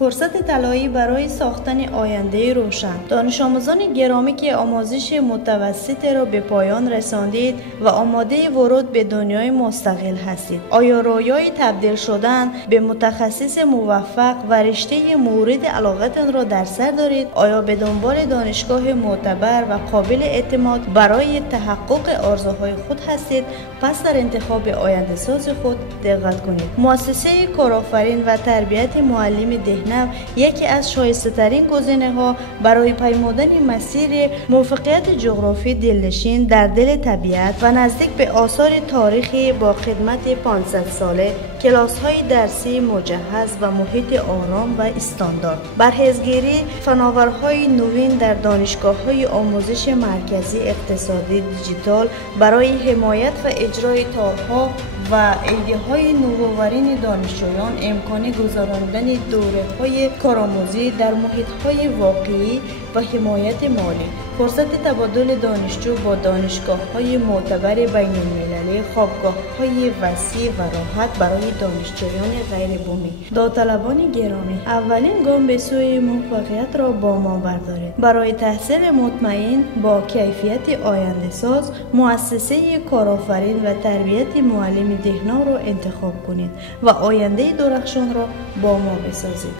فرصت طلایی برای ساختن آینده روشن. دانش آموزان گرامی که آموزش متوسط را به پایان رساندید و آماده ورود به دنیای مستقل هستید، آیا رویای تبدیل شدن به متخصص موفق و رشته مورد علاقتان را در سر دارید؟ آیا به دنبال دانشگاه معتبر و قابل اعتماد برای تحقق آرزوهای خود هستید؟ پس در انتخاب آینده ساز خود دقت کنید. مؤسسه کارآفرین و تربیت معلم دهنو یکی از شایسته ترین گزینه‌ها برای پیمودن مسیر موفقیت جغرافی دلنشین در دل طبیعت و نزدیک به آثار تاریخی با خدمت 500 ساله، کلاس‌های درسی مجهز و محیط آرام و استاندارد، برهزگیری فناورهای نوین در دانشگاه‌های آموزش مرکزی اقتصادی دیجیتال برای حمایت و اجرای طرح‌ها و ایده‌های نوآورین دانشجویان، امکان گذراندن دوره‌های کارآموزی در محیط‌های واقعی و حمایت مالی، فرصت تبادل دانشجو با دانشگاه‌های معتبر بین‌المللی، خوابگاه‌های وسیع و راحت برای دانشجویان غیر بومی. داوطلبان گرامی، اولین گام به سوی موفقیت را با ما بردارید. برای تحصیل مطمئن با کیفیت آینده ساز، مؤسسه کارآفرین و تربیت معلم دهنو را انتخاب کنید و آینده درخشان را با ما بسازید.